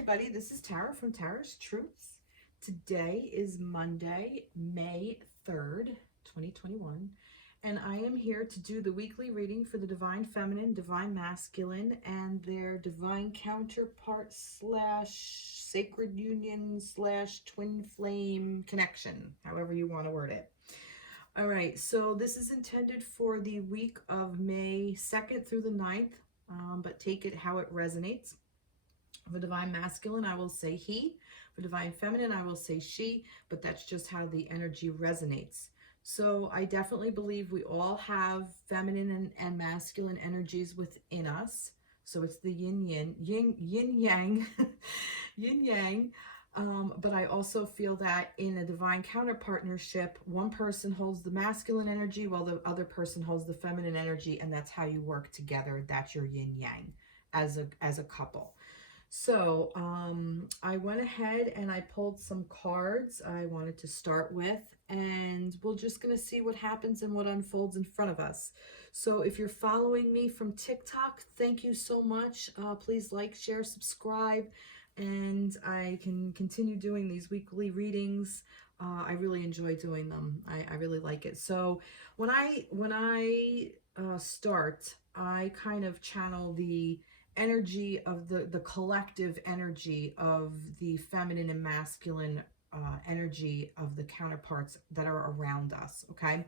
everybody, this is Tara from Tara's Truths. Today is Monday, May 3rd, 2021, and I am here to do the weekly reading for the Divine Feminine, Divine Masculine, and their Divine Counterpart slash Sacred Union slash Twin Flame Connection, however you want to word it. All right, so this is intended for the week of May 2nd through the 9th, but take it how it resonates. For Divine Masculine, I will say he. For Divine Feminine, I will say she, but that's just how the energy resonates. So I definitely believe we all have feminine and masculine energies within us. So it's the yin yang, yin yang. But I also feel that in a divine counterpartnership, one person holds the masculine energy while the other person holds the feminine energy, and that's how you work together. That's your yin yang as a couple. So I went ahead and I pulled some cards I wanted to start with, and we're just going to see what happens and what unfolds in front of us. So if you're following me from TikTok, thank you so much. Please like, share, subscribe, and I can continue doing these weekly readings. I really enjoy doing them. I really like it. So when I start, I kind of channel the energy of the collective energy of the feminine and masculine energy of the counterparts that are around us. Okay,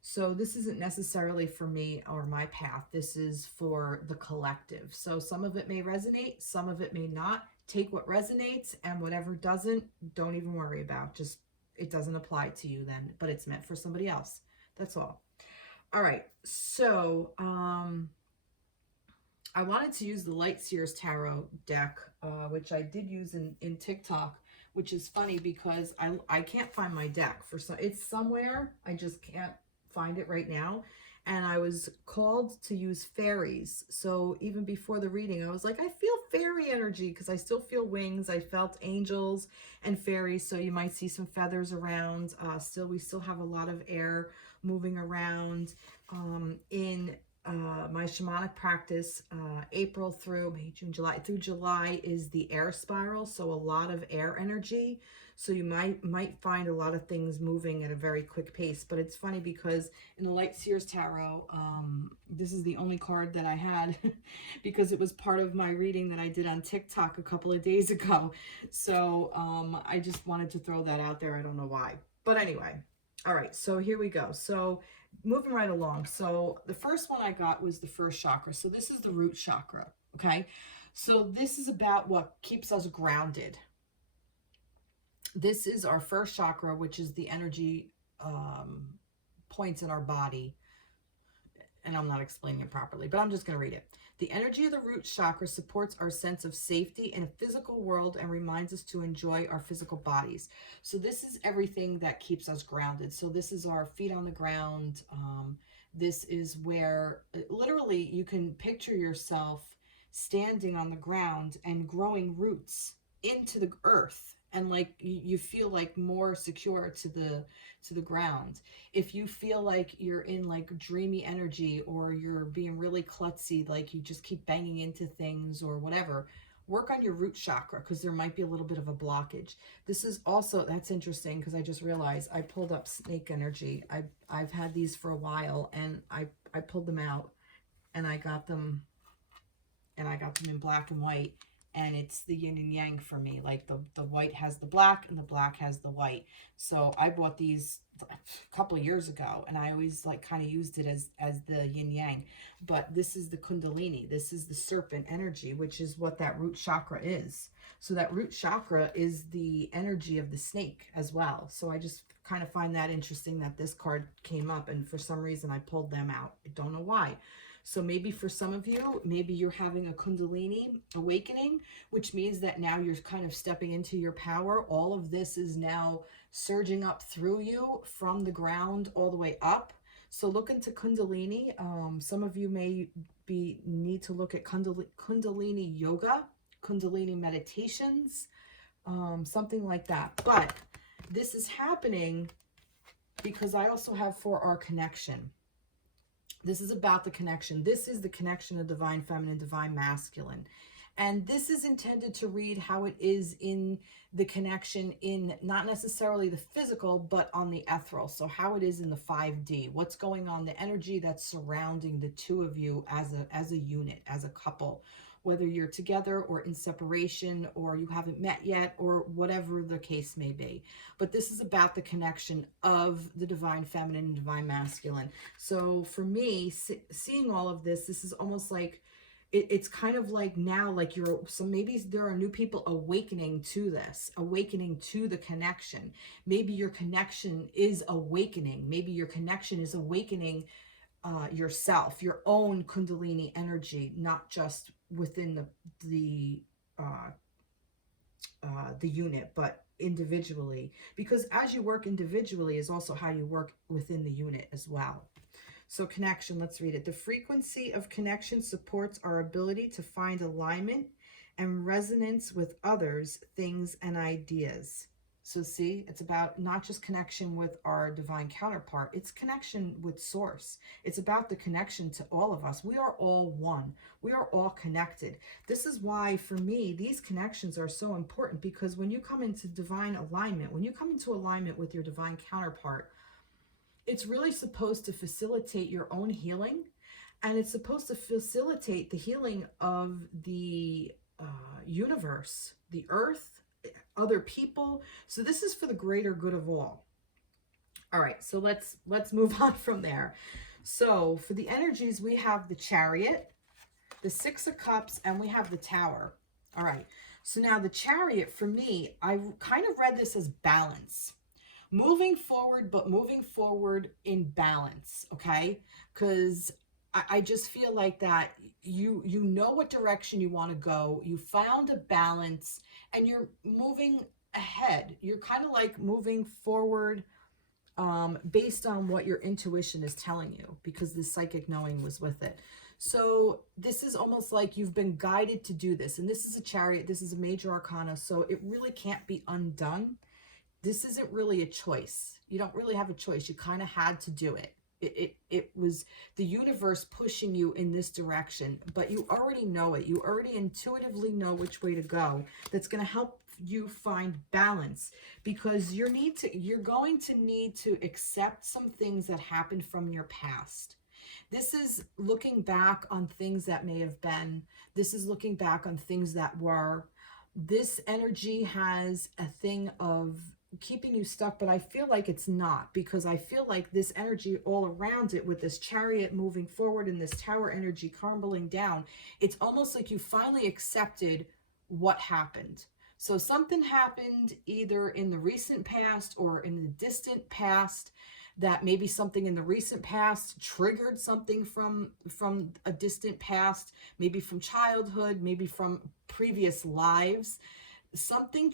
so this isn't necessarily for me or my path. This is for the collective. So some of it may resonate, some of it may not. Take what resonates, and whatever doesn't, don't even worry about. Just, it doesn't apply to you then, but it's meant for somebody else. That's all. All right, so I wanted to use the Light Seers Tarot deck, which I did use in TikTok, which is funny because I can't find my deck. It's somewhere, I just can't find it right now. And I was called to use fairies. So even before the reading, I was like, I feel fairy energy because I still feel wings. I felt angels and fairies. So you might see some feathers around. We still have a lot of air moving around. In my shamanic practice, April through May, June, July, through July is the air spiral. So a lot of air energy. So you might find a lot of things moving at a very quick pace. But it's funny because in the Light Seers Tarot, this is the only card that I had because it was part of my reading that I did on TikTok a couple of days ago. So I just wanted to throw that out there. I don't know why. But anyway, all right, so here we go. So moving right along. So the first one I got was the first chakra. So this is the root chakra, okay? So this is about what keeps us grounded. This is our first chakra, which is the energy points in our body. And I'm not explaining it properly, but I'm just going to read it. The energy of the root chakra supports our sense of safety in a physical world and reminds us to enjoy our physical bodies. So this is everything that keeps us grounded. So this is our feet on the ground. This is where literally you can picture yourself standing on the ground and growing roots into the earth. And like you feel like more secure to the ground. If you feel like you're in like dreamy energy or you're being really klutzy, like you just keep banging into things or whatever, work on your root chakra because there might be a little bit of a blockage. This is also, that's interesting because I just realized I pulled up snake energy. I've had these for a while and I pulled them out and I got them in black and white. And it's the yin and yang for me. Like the white has the black and the black has the white. So I bought these a couple of years ago and I always like kind of used it as the yin yang. But this is the kundalini. This is the serpent energy, which is what that root chakra is. So that root chakra is the energy of the snake as well. So I just kind of find that interesting that this card came up and for some reason I pulled them out. I don't know why. So maybe for some of you, maybe you're having a Kundalini awakening, which means that now you're kind of stepping into your power. All of this is now surging up through you from the ground all the way up. So look into Kundalini. Some of you may need to look at Kundalini yoga, Kundalini meditations, something like that. But this is happening because I also have for our connection. This is about the connection. This is the connection of divine feminine, divine masculine. And this is intended to read how it is in the connection in not necessarily the physical, but on the ethereal. So how it is in the 5D, what's going on, the energy that's surrounding the two of you as a unit, as a couple, whether you're together or in separation or you haven't met yet or whatever the case may be. But this is about the connection of the divine feminine and divine masculine. So for me, seeing all of this, this is almost like, it's kind of like now, like so maybe there are new people awakening to this, awakening to the connection. Maybe your connection is awakening. Maybe your connection is awakening yourself, your own Kundalini energy, not just within the unit, but individually. Because as you work individually is also how you work within the unit as well. So connection, let's read it. The frequency of connection supports our ability to find alignment and resonance with others, things, and ideas. So see, it's about not just connection with our divine counterpart, it's connection with source. It's about the connection to all of us. We are all one. We are all connected. This is why, for me, these connections are so important, because when you come into divine alignment, when you come into alignment with your divine counterpart, it's really supposed to facilitate your own healing, and it's supposed to facilitate the healing of the universe, the earth, other people. So this is for the greater good of all. All right, so let's move on from there. So for the energies, we have the Chariot, the Six of Cups, and we have the Tower. All right, so now the Chariot, for me, I kind of read this as balance. Moving forward, but moving forward in balance, okay? Because I just feel like that you know what direction you want to go. You found a balance and you're moving ahead. You're kind of like moving forward based on what your intuition is telling you, because the psychic knowing was with it. So this is almost like you've been guided to do this. And this is a Chariot. This is a major arcana. So it really can't be undone. This isn't really a choice. You don't really have a choice. You kind of had to do it. It was the universe pushing you in this direction, but you already know it. You already intuitively know which way to go. That's going to help you find balance, because you're going to need to accept some things that happened from your past. This is looking back on things that may have been. This is looking back on things that were. This energy has a thing of keeping you stuck, but I feel like it's not, because I feel like this energy all around it, with this Chariot moving forward and this Tower energy crumbling down, it's almost like you finally accepted what happened. So something happened either in the recent past or in the distant past, that maybe something in the recent past triggered something from a distant past, maybe from childhood, maybe from previous lives. Something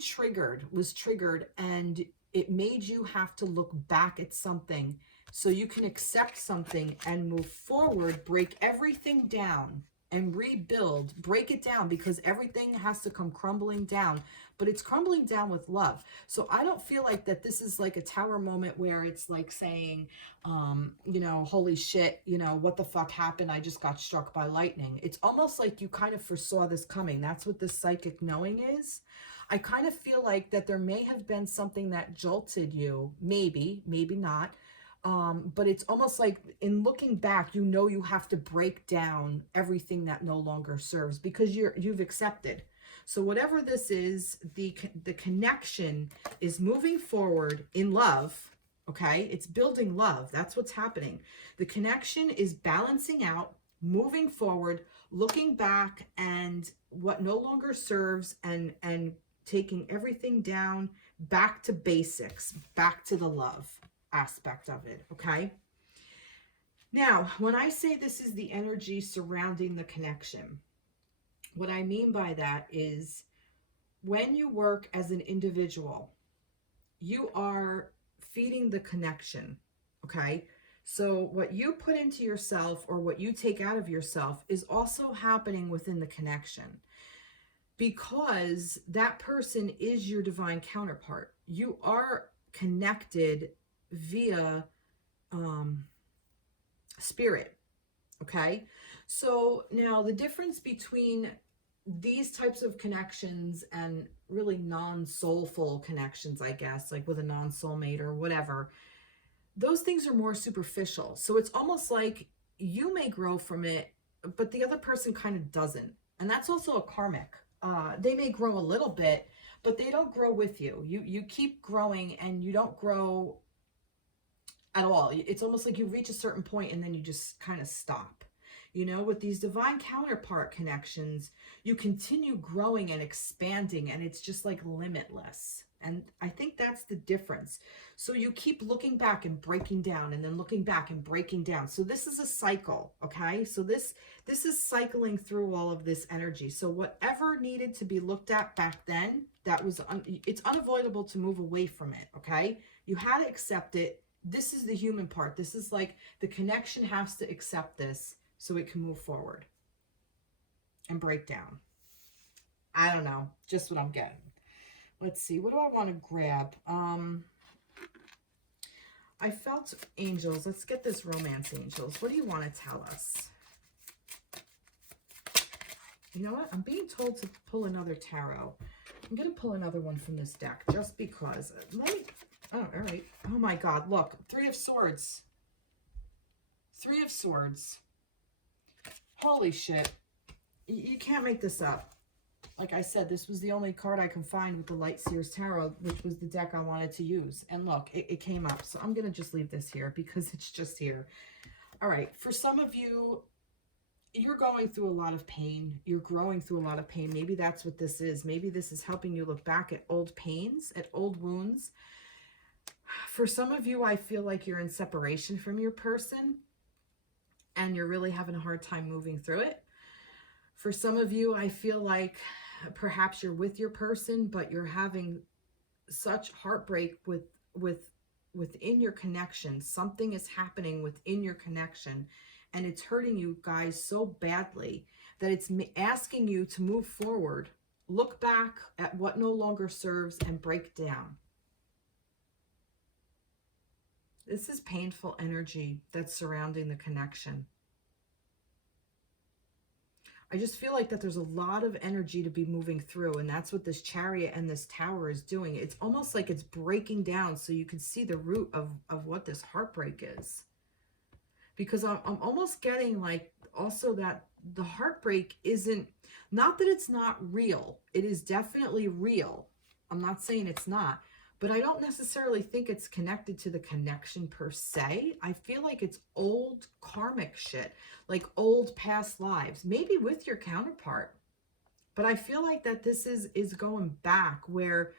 was triggered, and it made you have to look back at something so you can accept something and move forward, break everything down and rebuild, break it down, because everything has to come crumbling down, but it's crumbling down with love. So I don't feel like that this is like a Tower moment where it's like saying, you know, holy shit, you know, what the fuck happened? I just got struck by lightning. It's almost like you kind of foresaw this coming. That's what this psychic knowing is. I kind of feel like that there may have been something that jolted you, maybe not. But it's almost like in looking back, you know, you have to break down everything that no longer serves, because you've accepted. So whatever this is, the connection is moving forward in love. Okay, it's building love. That's what's happening. The connection is balancing out, moving forward, looking back, and what no longer serves, and taking everything down back to basics, back to the love aspect of it. Okay, now when I say this is the energy surrounding the connection, what I mean by that is when you work as an individual, you are feeding the connection. Okay, so what you put into yourself or what you take out of yourself is also happening within the connection, because that person is your divine counterpart. You are connected via spirit. Okay, so now the difference between these types of connections and really non-soulful connections, I guess, like with a non-soulmate or whatever, those things are more superficial. So it's almost like you may grow from it, but the other person kind of doesn't. And that's also a karmic. They may grow a little bit, but they don't grow with you. You keep growing and you don't grow at all. It's almost like you reach a certain point and then you just kind of stop. You know, with these divine counterpart connections, you continue growing and expanding, and it's just like limitless. And I think that's the difference. So you keep looking back and breaking down, and then looking back and breaking down. So this is a cycle, okay? So this is cycling through all of this energy. So whatever needed to be looked at back then, that was it's unavoidable to move away from it, okay? You had to accept it. This is the human part. This is like the connection has to accept this so it can move forward and break down. I don't know, just what I'm getting. Let's see, what do I want to grab? I felt angels. Let's get this romance angels. What do you want to tell us? You know what? I'm being told to pull another tarot. I'm going to pull another one from this deck just because. Oh, all right. Oh my God, look. 3 of Swords. 3 of Swords. Holy shit. You can't make this up. Like I said, this was the only card I can find with the Light Seers Tarot, which was the deck I wanted to use. And look, it came up. So I'm going to just leave this here because it's just here. All right. For some of you, you're going through a lot of pain. You're growing through a lot of pain. Maybe that's what this is. Maybe this is helping you look back at old pains, at old wounds. For some of you, I feel like you're in separation from your person and you're really having a hard time moving through it. For some of you, I feel like perhaps you're with your person, but you're having such heartbreak within your connection. Something is happening within your connection, and it's hurting you guys so badly that it's asking you to move forward, look back at what no longer serves, and break down. This is painful energy that's surrounding the connection. I just feel like that there's a lot of energy to be moving through, and that's what this Chariot and this Tower is doing. It's almost like it's breaking down so you can see the root of what this heartbreak is. Because I'm almost getting like also that the heartbreak isn't, not that it's not real. It is definitely real. I'm not saying it's not. But I don't necessarily think it's connected to the connection per se. I feel like it's old karmic shit, like old past lives, maybe with your counterpart. But I feel like that this is going back where,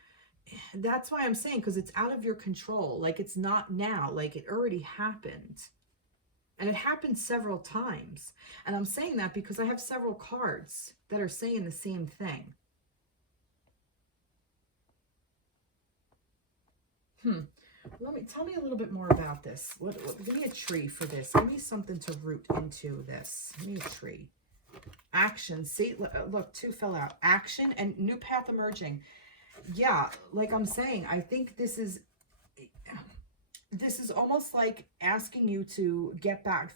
that's why I'm saying, because it's out of your control. Like it's not now, like it already happened. And it happened several times. And I'm saying that because I have several cards that are saying the same thing. Tell me a little bit more about this. Give me a tree for this. Give me something to root into this. Give me a tree. Action. See, look, 2 fell out. Action and new path emerging. Yeah, like I'm saying, I think this is almost like asking you to get back,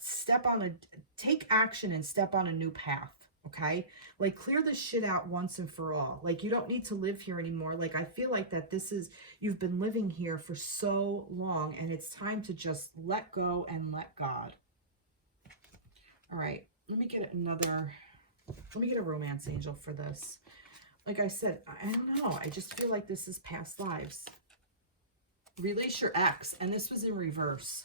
take action and step on a new path. Okay, like clear this shit out once and for all. Like you don't need to live here anymore. Like I feel like that you've been living here for so long, and it's time to just let go and let God. All right, let me get a romance angel for this. Like I said, I don't know. I just feel like this is past lives. Release your ex, and this was in reverse.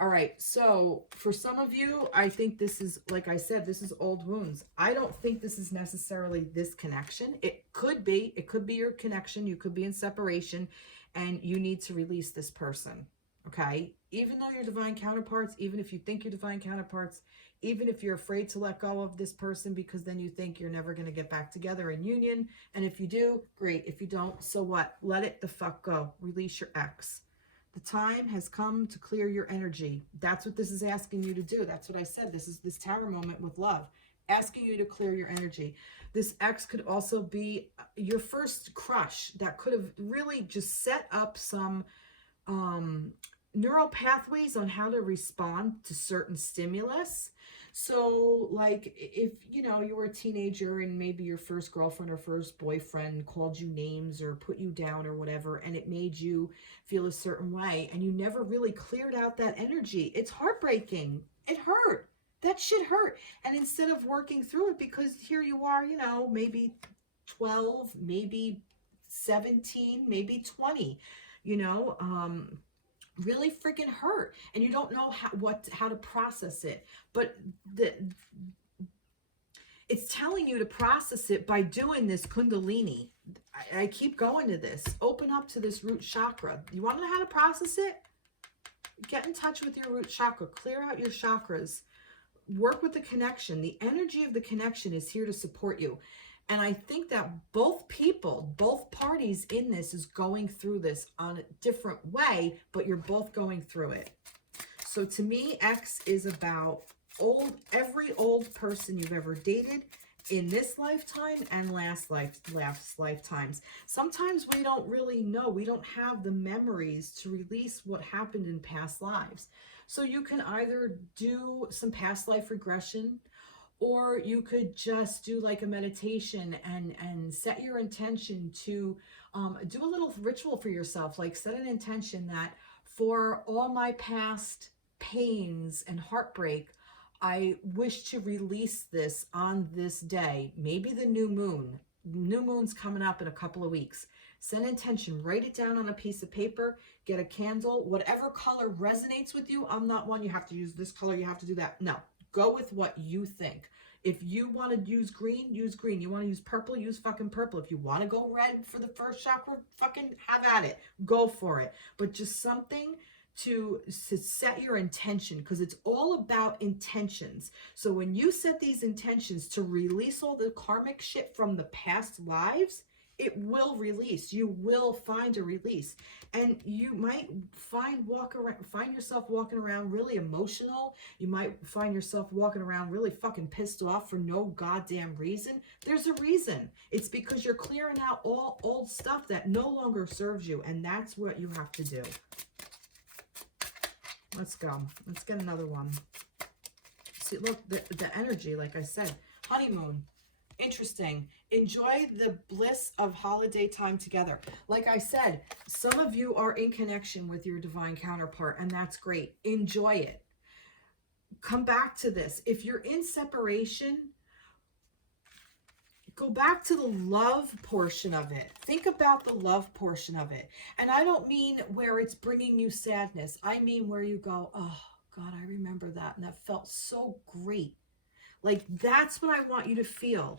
All right, so for some of you, I think this is, like I said, this is old wounds. I don't think this is necessarily this connection. It could be your connection. You could be in separation and you need to release this person, okay? Even though you're divine counterparts, even if you think you're divine counterparts, even if you're afraid to let go of this person because then you think you're never going to get back together in union. And if you do, great. If you don't, so what? Let it the fuck go. Release your ex. The time has come to clear your energy. That's what this is asking you to do. That's what I said. This is this Tower moment with love, asking you to clear your energy. This ex could also be your first crush that could have really just set up some neural pathways on how to respond to certain stimulus. So like if, you know, you were a teenager and maybe your first girlfriend or first boyfriend called you names or put you down or whatever, and it made you feel a certain way and you never really cleared out that energy, it's heartbreaking. It hurt. That shit hurt. And instead of working through it, because here you are, you know, maybe 12, maybe 17, maybe 20, you know, really freaking hurt, and you don't know how to process it. But it's telling you to process it by doing this Kundalini. I keep going to this. Open up to this root chakra. You want to know how to process it? Get in touch with your root chakra. Clear out your chakras. Work with the connection. The energy of the connection is here to support you. And I think that both people, both parties in this is going through this on a different way, but you're both going through it. So to me, X is about every old person you've ever dated in this lifetime and last lifetimes. Sometimes we don't really know. We don't have the memories to release what happened in past lives. So you can either do some past life regression, or you could just do like a meditation and set your intention to do a little ritual for yourself. Like set an intention that for all my past pains and heartbreak, I wish to release this on this day, maybe the new moon. New moon's coming up in a couple of weeks. Set an intention, write it down on a piece of paper, get a candle, whatever color resonates with you. I'm not one, you have to use this color, you have to do that. No, go with what you think. If you want to use green, use green. You want to use purple, use fucking purple. If you want to go red for the first chakra, fucking have at it. Go for it. But just something to set your intention, because it's all about intentions. So when you set these intentions to release all the karmic shit from the past lives, it will release. You will find a release, and you might find yourself walking around really emotional. You might find yourself walking around really fucking pissed off for no goddamn reason. There's a reason. It's because you're clearing out all old stuff that no longer serves you, and that's what you have to do. Let's go. Let's get another one. See, look, the energy, like I said, honeymoon. Interesting. Enjoy the bliss of holiday time together. Like I said, some of you are in connection with your divine counterpart, and that's great. Enjoy it. Come back to this. If you're in separation, go back to the love portion of it. Think about the love portion of it. And I don't mean where it's bringing you sadness. I mean where you go, oh, God, I remember that, and that felt so great. Like, that's what I want you to feel,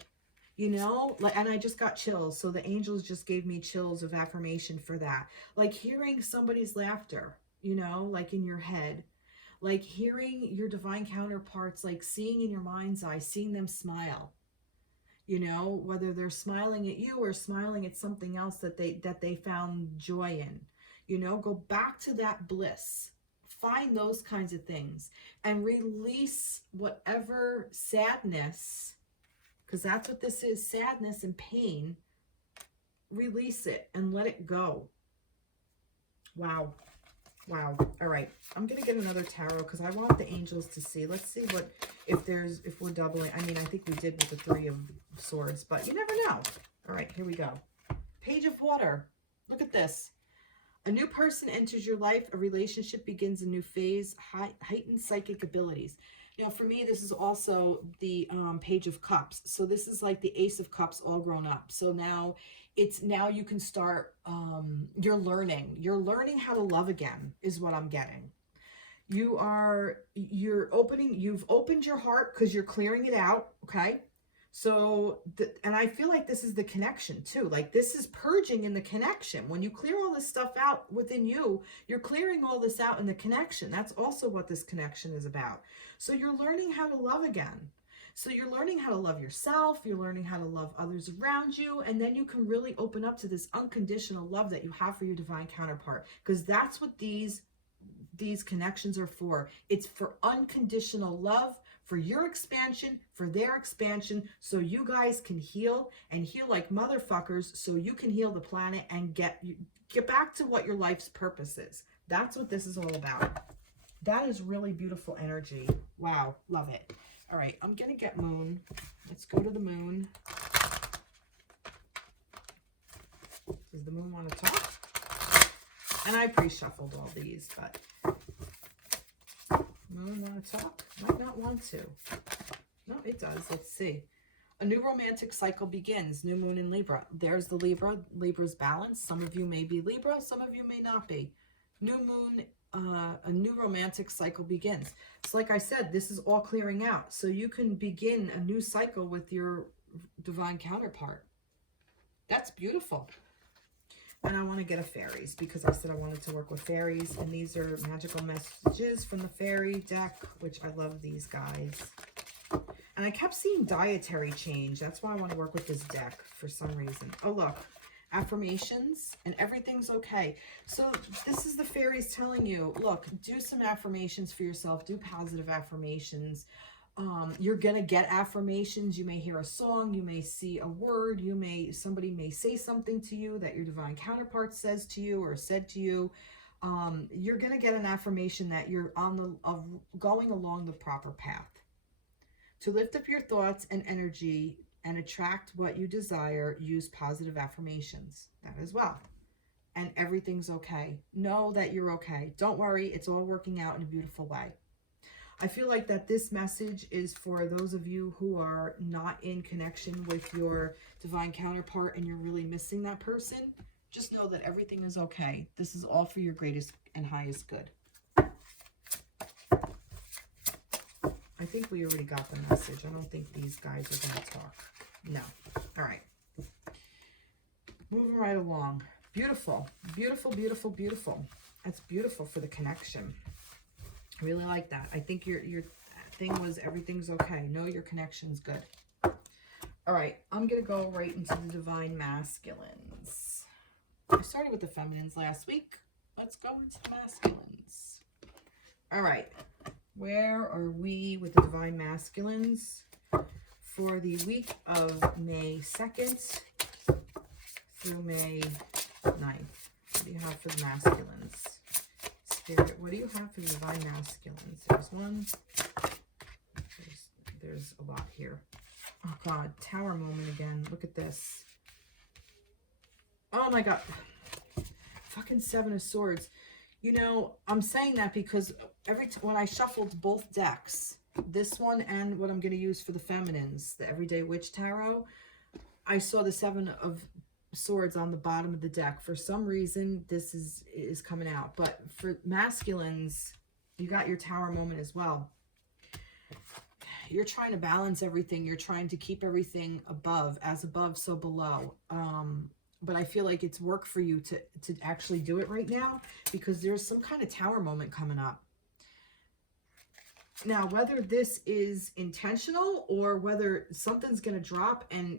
you know? Like, and I just got chills. So the angels just gave me chills of affirmation for that. Like hearing somebody's laughter, you know, like in your head. Like hearing your divine counterparts, like seeing in your mind's eye, seeing them smile. You know, whether they're smiling at you or smiling at something else that they found joy in. You know, go back to that bliss. Find those kinds of things and release whatever sadness, because that's what this is, sadness and pain. Release it and let it go. Wow. Wow. All right. I'm going to get another tarot because I want the angels to see. Let's see what, if we're doubling. I mean, I think we did with the Three of Swords, but you never know. All right, here we go. Page of Water. Look at this. A new person enters your life. A relationship begins a new phase. Heightened psychic abilities. Now, for me, this is also the Page of Cups. So this is like the Ace of Cups all grown up. So now you can start, you're learning how to love again is what I'm getting. You've opened your heart because you're clearing it out. Okay. So, and I feel like this is the connection too. Like this is purging in the connection. When you clear all this stuff out within you, you're clearing all this out in the connection. That's also what this connection is about. So you're learning how to love again. So you're learning how to love yourself. You're learning how to love others around you. And then you can really open up to this unconditional love that you have for your divine counterpart. Because that's what these connections are for. It's for unconditional love, for your expansion, for their expansion, so you guys can heal and heal like motherfuckers, so you can heal the planet and get back to what your life's purpose is. That's what this is all about. That is really beautiful energy. Wow, love it. All right, I'm going to get Moon. Let's go to the Moon. Does the Moon want to talk? And I pre-shuffled all these, but Moon want to talk? Might not want to. No, it does. Let's see. A new romantic cycle begins. New Moon in Libra. There's the Libra. Libra's balance. Some of you may be Libra. Some of you may not be. New Moon, a new romantic cycle begins. So like I said, this is all clearing out. So you can begin a new cycle with your divine counterpart. That's beautiful. And I want to get a fairies because I said I wanted to work with fairies. And these are magical messages from the fairy deck, which I love these guys. And I kept seeing dietary change. That's why I want to work with this deck for some reason. Oh, look. Affirmations and everything's okay. So this is the fairies telling you, look, do some affirmations for yourself. Do positive affirmations. You're going to get affirmations. You may hear a song. You may see a word. Somebody may say something to you that your divine counterpart says to you or said to you. You're going to get an affirmation that you're going along the proper path. To lift up your thoughts and energy and attract what you desire, use positive affirmations. That as well. And everything's okay. Know that you're okay. Don't worry. It's all working out in a beautiful way. I feel like that this message is for those of you who are not in connection with your divine counterpart and you're really missing that person. Just know that everything is okay. This is all for your greatest and highest good. I think we already got the message. I don't think these guys are going to talk. No. All right. Moving right along. Beautiful. Beautiful, beautiful, beautiful. That's beautiful for the connection. I really like that. I think your thing was everything's okay. No, your connection's good. All right. I'm going to go right into the divine masculines. I started with the feminines last week. Let's go into the masculines. All right. Where are we with the divine masculines for the week of May 2nd through May 9th? What do you have for the masculines? Spirit, what do you have for the divine masculines? There's one. There's a lot here. Oh, God. Tower moment again. Look at this. Oh, my God. Fucking Seven of Swords. You know, I'm saying that because when I shuffled both decks, this one and what I'm going to use for the feminines, the Everyday Witch Tarot, I saw the Seven of Swords on the bottom of the deck. For some reason, this is coming out. But for masculines, you got your Tower moment as well. You're trying to balance everything. You're trying to keep everything above, as above, so below. But I feel like it's work for you to actually do it right now because there's some kind of tower moment coming up. Now, whether this is intentional or whether something's going to drop and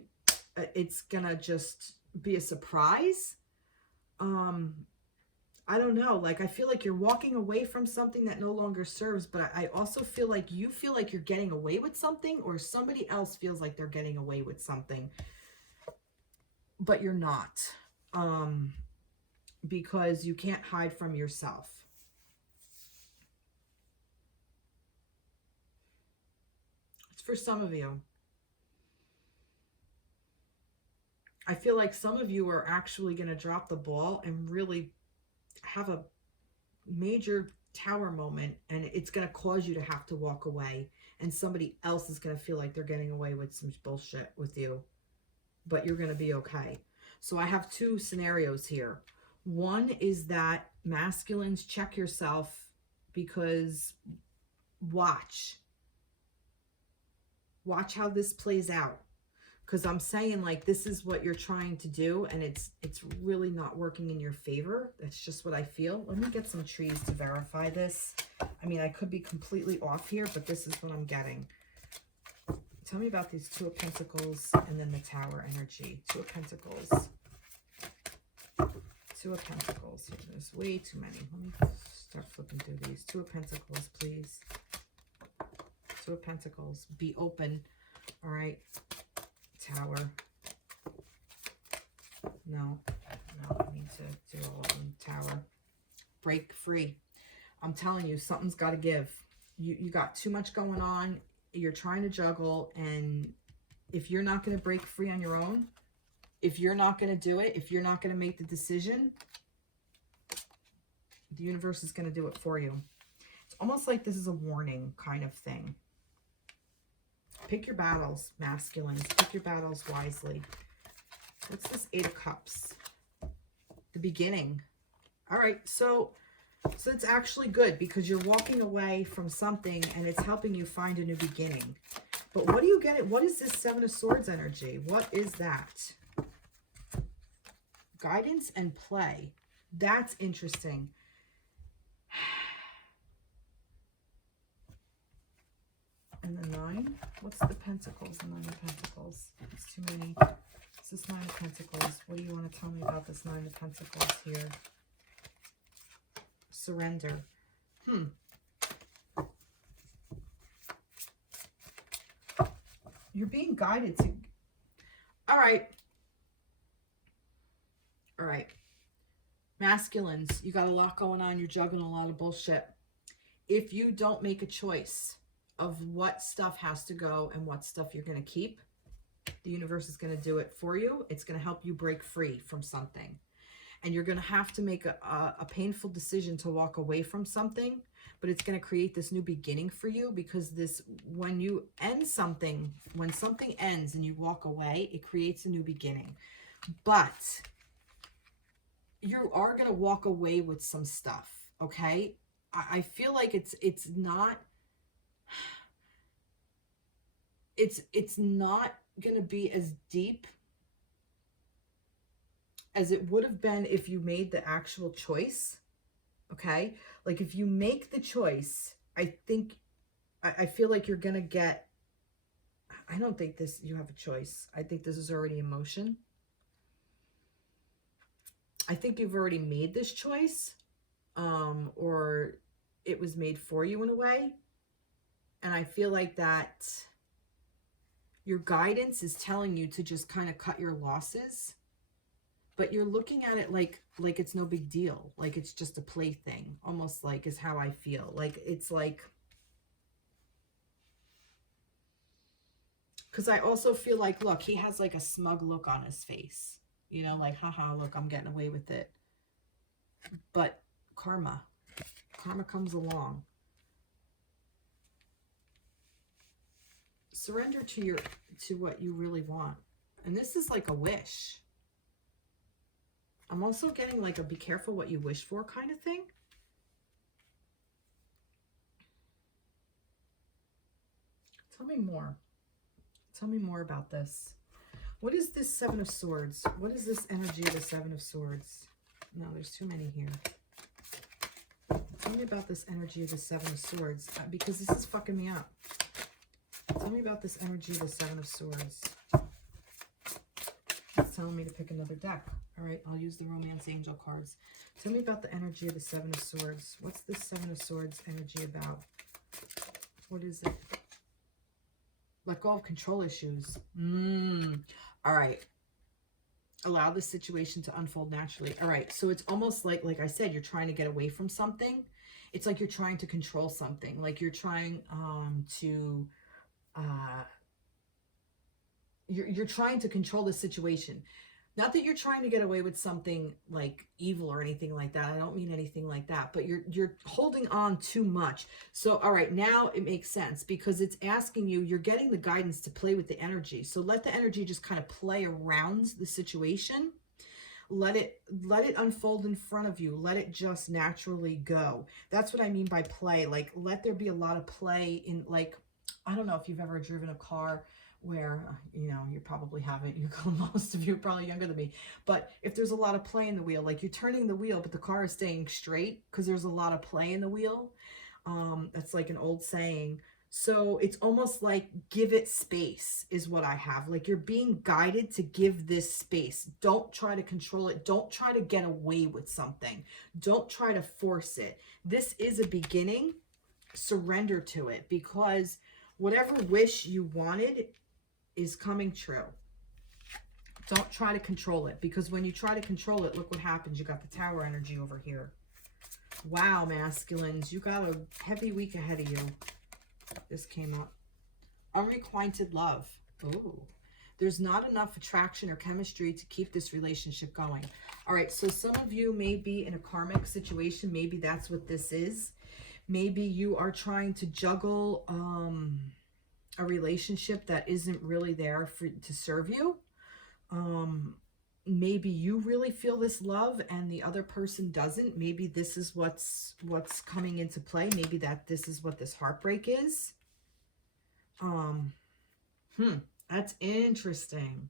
it's going to just be a surprise, I don't know. Like, I feel like you're walking away from something that no longer serves, but I also feel like you feel like you're getting away with something or somebody else feels like they're getting away with something. But you're not, because you can't hide from yourself. It's for some of you. I feel like some of you are actually going to drop the ball and really have a major tower moment, and it's going to cause you to have to walk away, and somebody else is going to feel like they're getting away with some bullshit with you. But you're going to be okay. So I have two scenarios here. One is that masculines, check yourself, because watch how this plays out. Because I'm saying, like, this is what you're trying to do, and it's really not working in your favor. That's just what I feel. Let me get some trees to verify this. I mean, I could be completely off here, but this is what I'm getting. Tell me about these Two of Pentacles and then the Tower energy. Two of Pentacles. Two of Pentacles. There's way too many. Let me start flipping through these. Two of Pentacles, please. Two of Pentacles. Be open. All right. Tower. No, I need to do all of them. Tower. Break free. I'm telling you, something's got to give. You got too much going on. you're trying to juggle, and if you're not going to break free on your own, if you're not going to do it, if you're not going to make the decision, the universe is going to do it for you. It's almost like this is a warning kind of thing. Pick your battles, masculines. Pick your battles wisely. What's this Eight of Cups? The beginning. All right, so it's actually good because you're walking away from something and it's helping you find a new beginning. But what do you get? What is this Seven of Swords energy? What is that? Guidance and play. That's interesting. And the Nine? What's the Pentacles? The Nine of Pentacles. It's too many. It's this Nine of Pentacles. What do you want to tell me about this Nine of Pentacles here? Surrender. You're being guided to... All right. All right. Masculines, you got a lot going on. You're juggling a lot of bullshit. If you don't make a choice of what stuff has to go and what stuff you're going to keep, the universe is going to do it for you. It's going to help you break free from something. And you're going to have to make a painful decision to walk away from something, but it's going to create this new beginning for you, because this, when you end something, when something ends and you walk away, it creates a new beginning. But you are going to walk away with some stuff, okay? I feel like it's not going to be as deep as it would have been if you made the actual choice, okay? Like if you make the choice, I feel like you're going to get, I don't think you have a choice. I think this is already emotion. I think you've already made this choice, or it was made for you in a way. And I feel like that your guidance is telling you to just kind of cut your losses, but you're looking at it like it's no big deal. Like it's just a plaything, almost, like, is how I feel. Like it's like, because I also feel like, look, he has like a smug look on his face. You know, like, haha, look, I'm getting away with it. But karma comes along. Surrender to what you really want. And this is like a wish. I'm also getting like a be careful what you wish for kind of thing. Tell me more. Tell me more about this. What is this Seven of Swords? What is this energy of the Seven of Swords? No, there's too many here. Tell me about this energy of the Seven of Swords, because this is fucking me up. Tell me about this energy of the Seven of Swords. It's telling me to pick another deck. All right, I'll use the Romance Angel cards. Tell me about the energy of the Seven of Swords. What's this Seven of Swords energy about? What is it? Let go of control issues. All right. Allow the situation to unfold naturally. All right. So it's almost like I said, you're trying to get away from something. It's like you're trying to control something. Like you're trying you're trying to control the situation. Not that you're trying to get away with something like evil or anything like that. I don't mean anything like that, but you're holding on too much. So, all right, now it makes sense, because it's asking you, you're getting the guidance to play with the energy. So let the energy just kind of play around the situation. Let it unfold in front of you. Let it just naturally go. That's what I mean by play. Like, let there be a lot of play in, like, I don't know if you've ever driven a car where, you know, you probably haven't. Most of you are probably younger than me. But if there's a lot of play in the wheel, like you're turning the wheel, but the car is staying straight because there's a lot of play in the wheel. That's like an old saying. So it's almost like give it space is what I have. Like you're being guided to give this space. Don't try to control it. Don't try to get away with something. Don't try to force it. This is a beginning. Surrender to it, because whatever wish you wanted is coming true. Don't try to control it, because when you try to control it, look what happens. You got the Tower energy over here. Wow, masculines, you got a heavy week ahead of you. This came up. Unrequited love. Ooh. There's not enough attraction or chemistry to keep this relationship going. All right, so some of you may be in a karmic situation. Maybe that's what this is. Maybe you are trying to juggle a relationship that isn't really there to serve you. Maybe you really feel this love and the other person doesn't. Maybe this is what's coming into play. Maybe this is what this heartbreak is. That's interesting.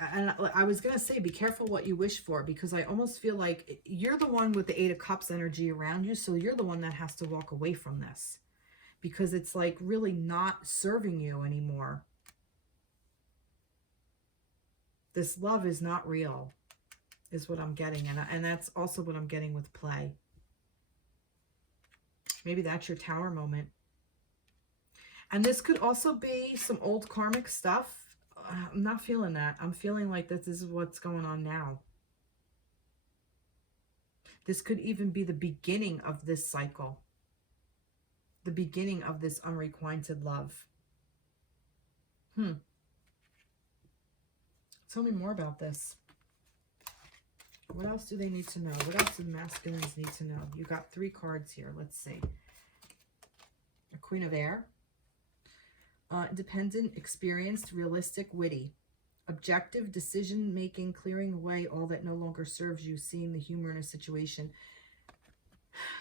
And I was going to say, be careful what you wish for, because I almost feel like you're the one with the 8 of Cups energy around you. So you're the one that has to walk away from this, because it's like really not serving you anymore. This love is not real, is what I'm getting. And that's also what I'm getting with play. Maybe that's your Tower moment. And this could also be some old karmic stuff. I'm not feeling that. I'm feeling like this is what's going on now. This could even be the beginning of this cycle. The beginning of this unrequited love. Tell me more about this. What else do they need to know? What else do the masculines need to know? You got 3 cards here. Let's see. A Queen of Air. Independent, experienced, realistic, witty. Objective, decision-making, clearing away all that no longer serves you, seeing the humor in a situation.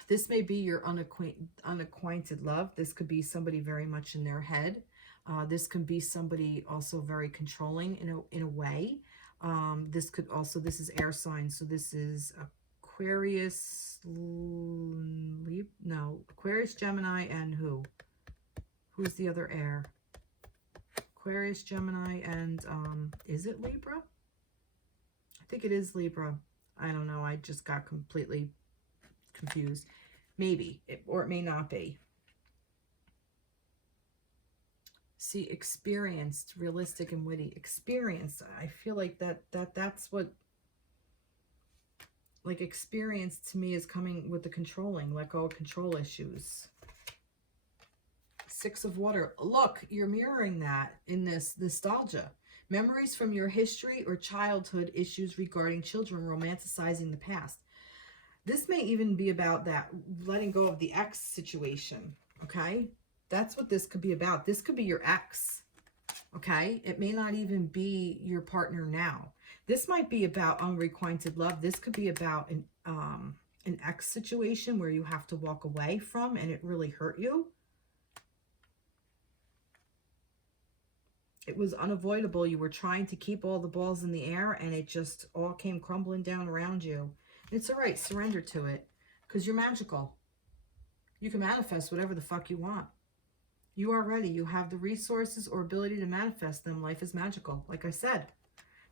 This may be your unacquainted love. This could be somebody very much in their head. This can be somebody also very controlling in a way. This could also, this is air signs, so this is Aquarius, Aquarius, Gemini, and who? Who's the other air? Aquarius, Gemini, and is it Libra? I think it is Libra. I don't know. I just got completely confused. Maybe, or it may not be. See, experienced, realistic, and witty. Experienced. I feel like that's what, like, experience to me is coming with the controlling, let go of control issues. 6 of Water. Look, you're mirroring that in this nostalgia. Memories from your history or childhood, issues regarding children, romanticizing the past. This may even be about that, letting go of the ex situation, okay? That's what this could be about. This could be your ex, okay? It may not even be your partner now. This might be about unrequited love. This could be about an ex situation where you have to walk away from and it really hurt you. It was unavoidable. You were trying to keep all the balls in the air and it just all came crumbling down around you. It's all right. Surrender to it, because you're magical. You can manifest whatever the fuck you want. You are ready. You have the resources or ability to manifest them. Life is magical. Like I said,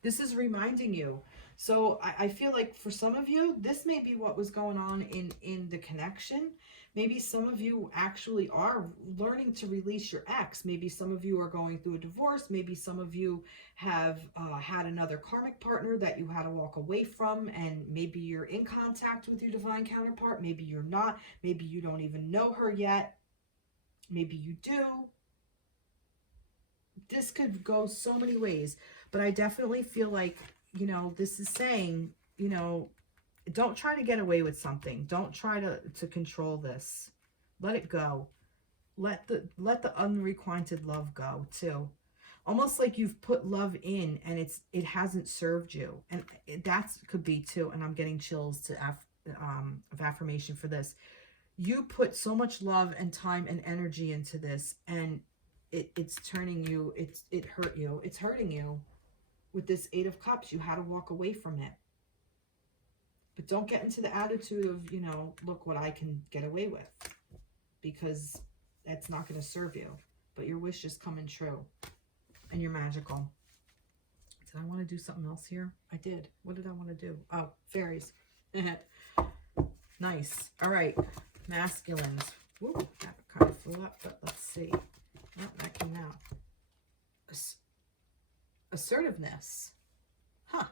this is reminding you. So I feel like for some of you, this may be what was going on in the connection. Maybe some of you actually are learning to release your ex. Maybe some of you are going through a divorce. Maybe some of you have had another karmic partner that you had to walk away from, and maybe you're in contact with your divine counterpart. Maybe you're not. Maybe you don't even know her yet. Maybe you do. This could go so many ways, but I definitely feel like, you know, this is saying, you know, don't try to get away with something. Don't try to control this. Let it go. Let the unrequited love go too. Almost like you've put love in and it hasn't served you. And that could be too. And I'm getting chills of affirmation for this. You put so much love and time and energy into this, and it's turning you, it hurt you. It's hurting you. With this 8 of Cups, you had to walk away from it. But don't get into the attitude of, you know, look what I can get away with, because that's not going to serve you. But your wish is coming true, and you're magical. Did I want to do something else here? I did. What did I want to do? Oh, fairies. Nice. All right. Masculines. Woo, that kind of flew up, but let's see. Oh, that came out. Assertiveness. Huh.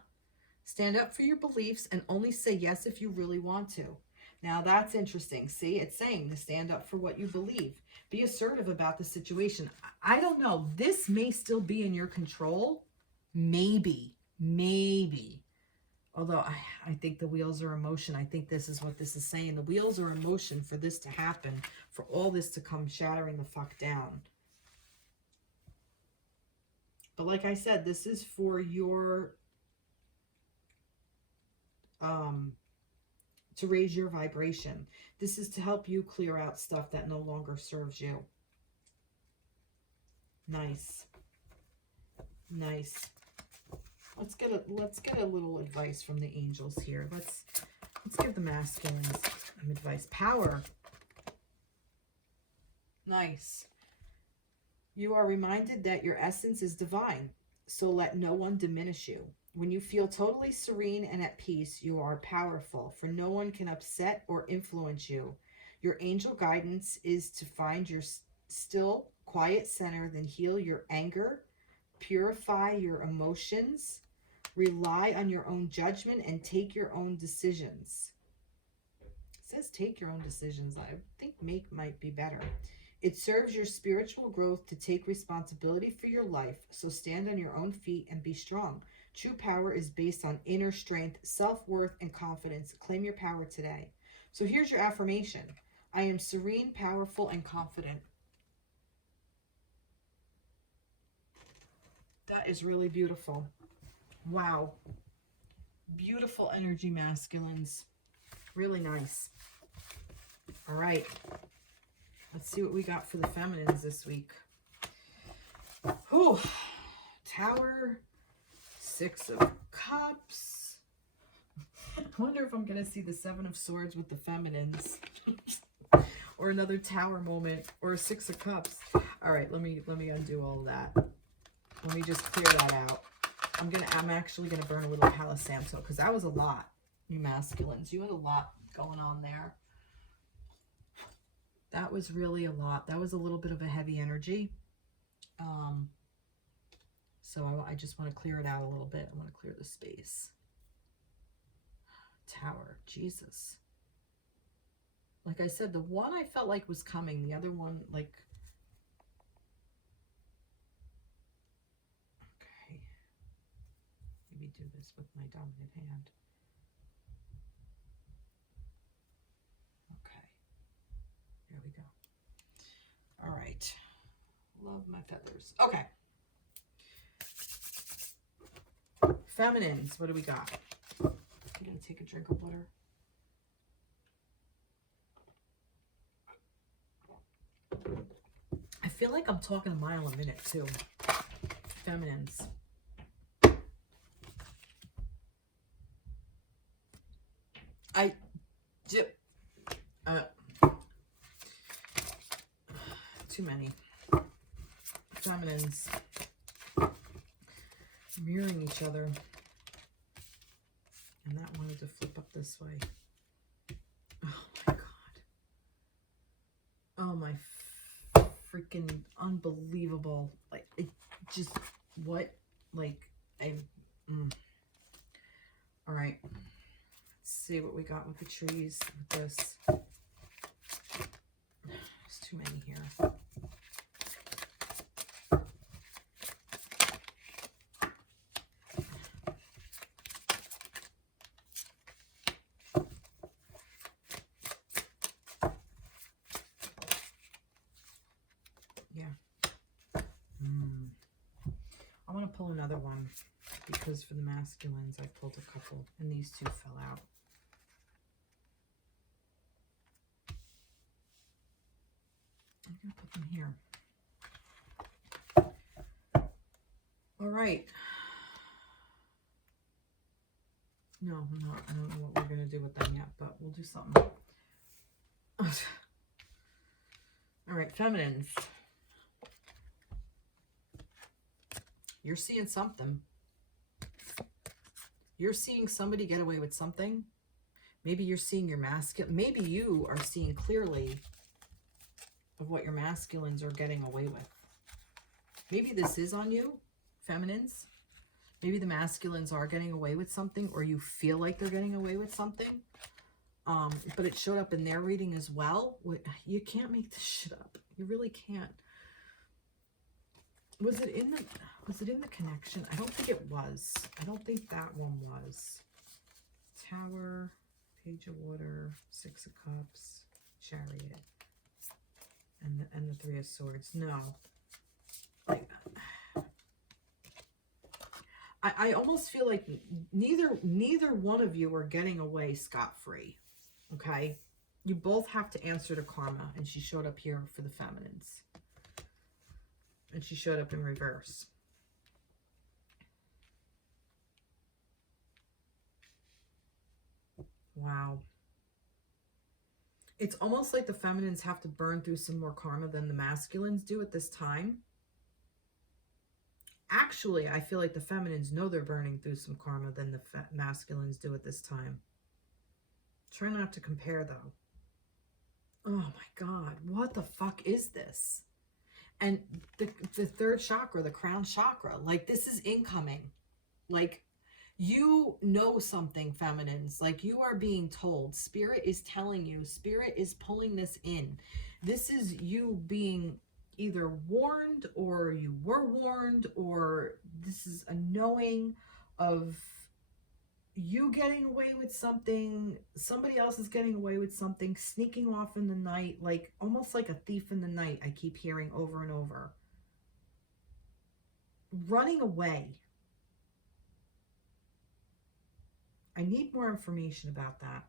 Stand up for your beliefs and only say yes if you really want to. Now that's interesting. See, it's saying to stand up for what you believe. Be assertive about the situation. I don't know. This may still be in your control. Maybe. Maybe. Although I think the wheels are in motion. I think this is what this is saying. The wheels are in motion for this to happen. For all this to come shattering the fuck down. But like I said, this is for your... to raise your vibration. This is to help you clear out stuff that no longer serves you. Nice. Nice. Let's get a little advice from the angels here. Let's give the masculines some advice. Power. Nice. You are reminded that your essence is divine, so let no one diminish you. When you feel totally serene and at peace, you are powerful, for no one can upset or influence you. Your angel guidance is to find your still, quiet center, then heal your anger, purify your emotions, rely on your own judgment, and take your own decisions. It says take your own decisions. I think make might be better. It serves your spiritual growth to take responsibility for your life, so stand on your own feet and be strong. True power is based on inner strength, self-worth, and confidence. Claim your power today. So here's your affirmation. I am serene, powerful, and confident. That is really beautiful. Wow. Beautiful energy, masculines. Really nice. All right. Let's see what we got for the feminines this week. Whew. Tower. 6 of Cups. I wonder if I'm going to see the 7 of Swords with the feminines. Or another Tower moment. Or a 6 of Cups. All right, let me undo all of that. Let me just clear that out. I'm actually going to burn a little Palo Santo because that was a lot, you masculines. You had a lot going on there. That was really a lot. That was a little bit of a heavy energy. So I just want to clear it out a little bit. I want to clear the space. Tower. Jesus. Like I said, the one I felt like was coming. The other one, like... Okay. Maybe do this with my dominant hand. Okay. There we go. All right. Love my feathers. Okay. Feminines, what do we got? I'm going to take a drink of water. I feel like I'm talking a mile a minute, too. Feminines. Too many. Feminines. Mirroring each other. And that wanted to flip up this way. Oh my God. Oh my freaking unbelievable. Like, it just, what? Like, All right. Let's see what we got with the trees with this. There's too many here. I want to pull another one because for the masculines I pulled a couple and these two fell out. I'm going to put them here. All right. No, I don't know what we're going to do with them yet, but we'll do something. All right, feminines. You're seeing something. You're seeing somebody get away with something. Maybe you're seeing your masculine. Maybe you are seeing clearly of what your masculines are getting away with. Maybe this is on you, feminines. Maybe the masculines are getting away with something, or you feel like they're getting away with something. but it showed up in their reading as well. You can't make this shit up. You really can't. Was it in the connection? I don't think it was. I don't think that one was. Tower, Page of Water, Six of Cups, Chariot, and the Three of Swords. No. Like, I almost feel like neither one of you are getting away scot-free. Okay? You both have to answer to karma, and she showed up here for the feminines. And she showed up in reverse. Wow. It's almost like the feminines have to burn through some more karma than the masculines do at this time. Actually, I feel like the feminines know they're burning through some karma than the masculines do at this time. Try not to compare, though. Oh my God, what the fuck is this? And the third chakra, the crown chakra, like this is incoming. Like you know something, feminines, like you are being told. Spirit is telling you, Spirit is pulling this in. This is you being either warned or you were warned, or this is a knowing of you getting away with something, somebody else is getting away with something, sneaking off in the night, like almost like a thief in the night. I keep hearing over and over. Running away. I need more information about that.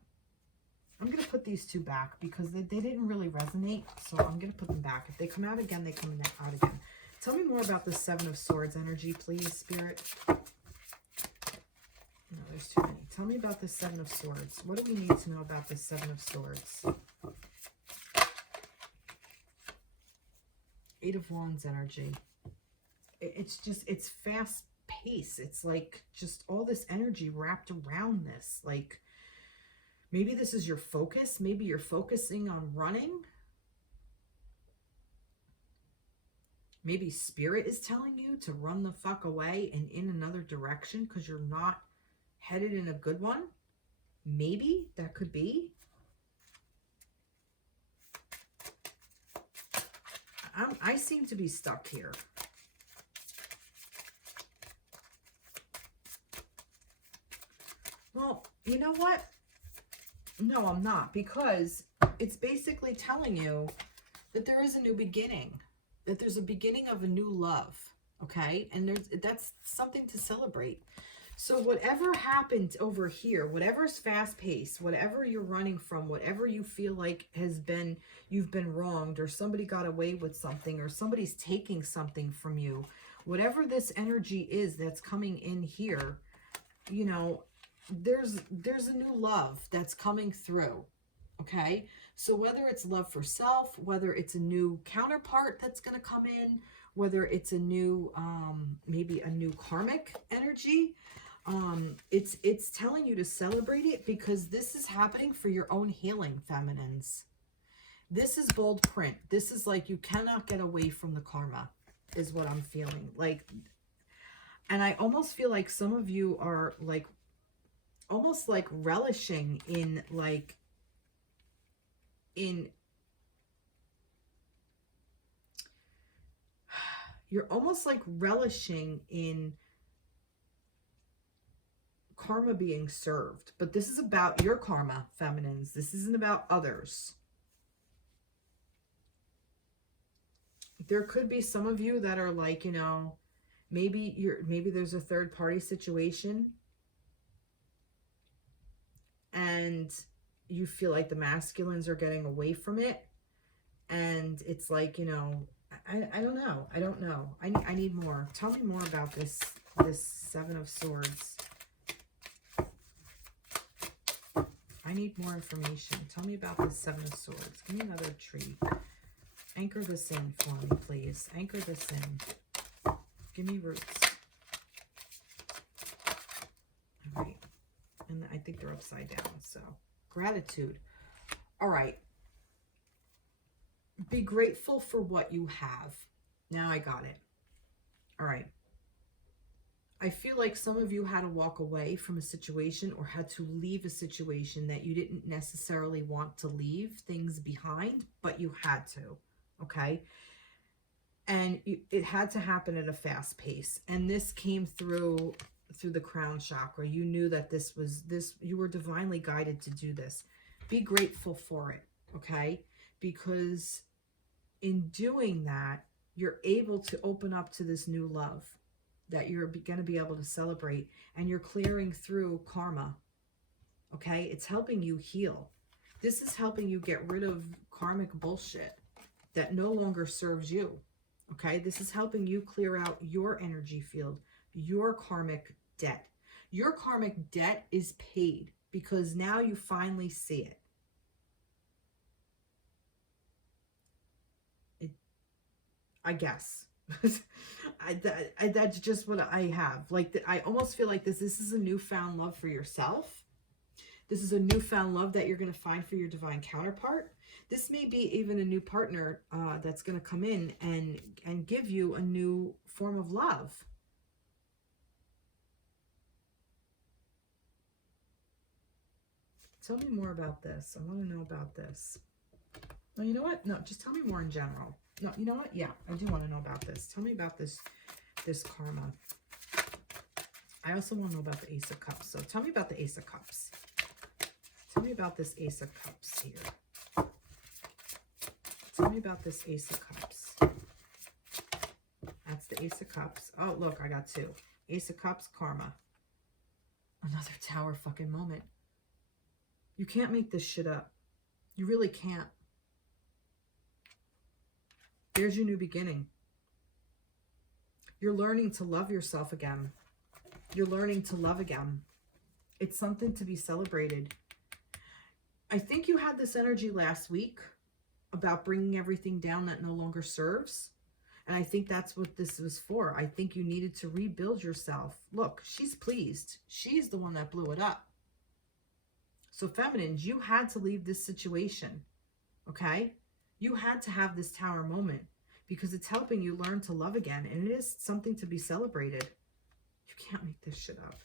I'm going to put these two back because they didn't really resonate, so I'm going to put them back. If they come out again, they come out again. Tell me more about the Seven of Swords energy, please, Spirit. No, there's too many. Tell me about the Seven of Swords. What do we need to know about the Seven of Swords? Eight of Wands energy. It's just, it's fast pace. It's like just all this energy wrapped around this. Like maybe this is your focus. Maybe you're focusing on running. Maybe Spirit is telling you to run the fuck away and in another direction because you're not headed in a good one. Maybe that could be. I seem to be stuck here. Well, you know what? No, I'm not, because it's basically telling you that there is a new beginning, that there's a beginning of a new love, okay? And that's something to celebrate. So whatever happened over here, whatever's fast-paced, whatever you're running from, whatever you feel like you've been wronged, or somebody got away with something, or somebody's taking something from you, whatever this energy is that's coming in here, you know, there's a new love that's coming through, okay? So whether it's love for self, whether it's a new counterpart that's going to come in, whether it's a new, maybe a new karmic energy, it's telling you to celebrate it because this is happening for your own healing, feminines. This is bold print. This is like you cannot get away from the karma, is what I'm feeling. Like, and I almost feel like some of you are like, almost like relishing in like, you're almost like relishing in karma being served. But this is about your karma, feminines. This isn't about others. There could be some of you that are like, you know, maybe there's a third party situation and you feel like the masculines are getting away from it, and it's like, you know, I don't know. I don't know. I need more. Tell me more about this Seven of Swords. I need more information. Tell me about this Seven of Swords. Give me another tree. Anchor this in for me, please. Anchor this in. Give me roots. All right. And I think they're upside down. So, gratitude. All right. Be grateful for what you have. Now I got it. All right. I feel like some of you had to walk away from a situation or had to leave a situation that you didn't necessarily want to leave things behind, but you had to, okay? And it had to happen at a fast pace. And this came through the crown chakra. You knew that you were divinely guided to do this. Be grateful for it, okay? Because in doing that, you're able to open up to this new love that you're going to be able to celebrate, and you're clearing through karma, okay? It's helping you heal. This is helping you get rid of karmic bullshit that no longer serves you, okay? This is helping you clear out your energy field, your karmic debt. Your karmic debt is paid because now you finally see it. I guess. That's just what I have. Like, I almost feel like this is a newfound love for yourself. This is a newfound love that you're going to find for your divine counterpart. This may be even a new partner that's going to come in and give you a new form of love. Tell me more about this. I want to know about this. No, you know what? No, just tell me more in general. No, you know what? Yeah, I do want to know about this. Tell me about this karma. I also want to know about the Ace of Cups. So tell me about the Ace of Cups. Tell me about this Ace of Cups here. Tell me about this Ace of Cups. That's the Ace of Cups. Oh, look, I got two. Ace of Cups, karma. Another tower fucking moment. You can't make this shit up. You really can't. There's your new beginning. You're learning to love yourself again. You're learning to love again. It's something to be celebrated. I think you had this energy last week about bringing everything down that no longer serves. And I think that's what this was for. I think you needed to rebuild yourself. Look, she's pleased. She's the one that blew it up. So feminines, you had to leave this situation, okay? You had to have this tower moment because it's helping you learn to love again, and it is something to be celebrated. You can't make this shit up.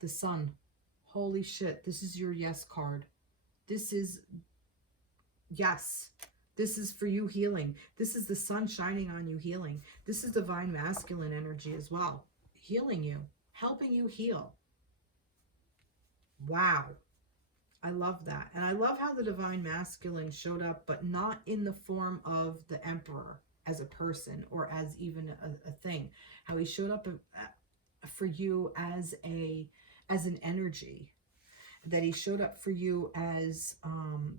The sun. Holy shit, this is your yes card. This is, yes. This is for you healing. This is the sun shining on you healing. This is divine masculine energy as well. Healing you, helping you heal. Wow. I love that. And I love how the divine masculine showed up, but not in the form of the emperor as a person or as even a thing. How he showed up for you as an energy. That he showed up for you as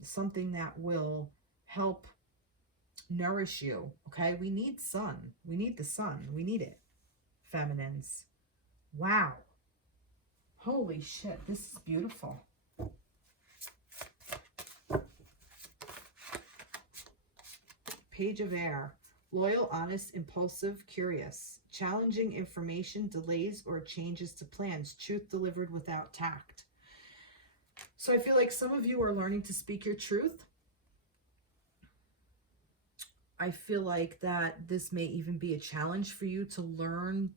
something that will help nourish you. Okay? We need sun. We need the sun. We need it. Feminines. Wow. Holy shit. This is beautiful. Page of Air. Loyal, honest, impulsive, curious. Challenging information, delays, or changes to plans. Truth delivered without tact. So I feel like some of you are learning to speak your truth. I feel like that this may even be a challenge for you to learn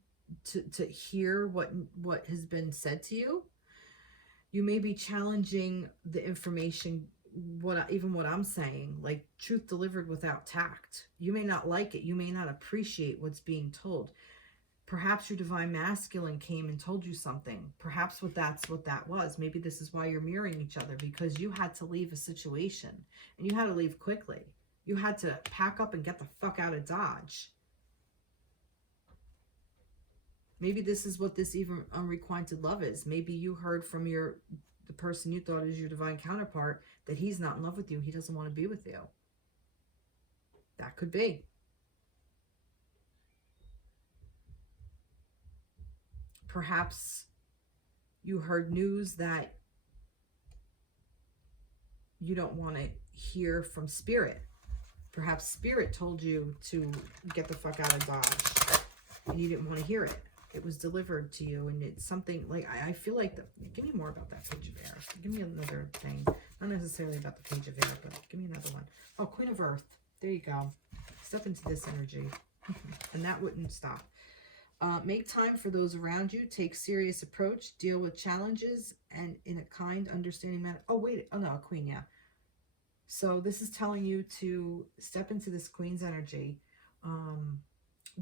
to hear what has been said to you. You may be challenging the information, even what I'm saying, like truth delivered without tact. You may not like it. You may not appreciate what's being told. Perhaps your divine masculine came and told you something. Perhaps that's what that was. Maybe this is why you're mirroring each other, because you had to leave a situation and you had to leave quickly. You had to pack up and get the fuck out of Dodge. Maybe this is what this even unrequited love is. Maybe you heard from the person you thought is your divine counterpart that he's not in love with you. He doesn't want to be with you. That could be. Perhaps you heard news that you don't want to hear from Spirit. Perhaps Spirit told you to get the fuck out of Dodge and you didn't want to hear it. It was delivered to you, and it's something like, I feel like, give me more about that Page of Air. Give me another thing. Not necessarily about the Page of Air, but give me another one. Oh, Queen of Earth. There you go. Step into this energy. And that wouldn't stop. Make time for those around you. Take serious approach. Deal with challenges and in a kind, understanding manner. Oh, wait. Oh, no, a queen, yeah. So this is telling you to step into this queen's energy.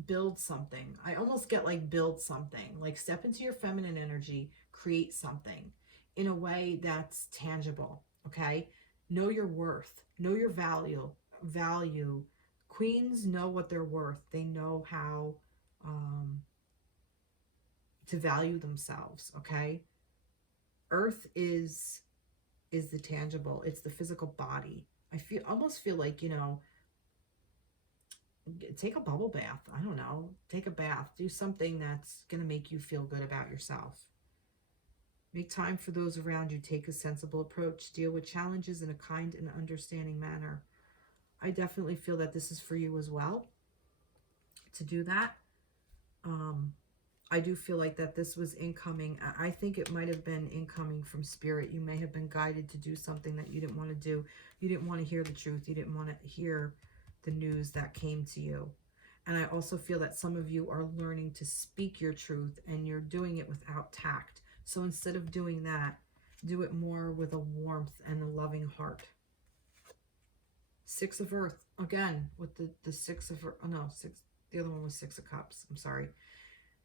Build something. I almost get like build something. Like step into your feminine energy. Create something in a way that's tangible. Okay? Know your worth. Know your value. Queens know what they're worth. They know how to value themselves. Okay? Earth is the tangible. It's the physical body. I almost feel like, you know, take a bubble bath. I don't know. Take a bath. Do something that's going to make you feel good about yourself. Make time for those around you. Take a sensible approach. Deal with challenges in a kind and understanding manner. I definitely feel that this is for you as well, to do that. I do feel like that this was incoming. I think it might have been incoming from spirit. You may have been guided to do something that you didn't want to do. You didn't want to hear the truth. You didn't want to hear the news that came to you. And I also feel that some of you are learning to speak your truth, and you're doing it without tact. So instead of doing that, do it more with a warmth and a loving heart. Six of Earth, again, with the Six of Earth. Oh no, the other one was Six of Cups. I'm sorry.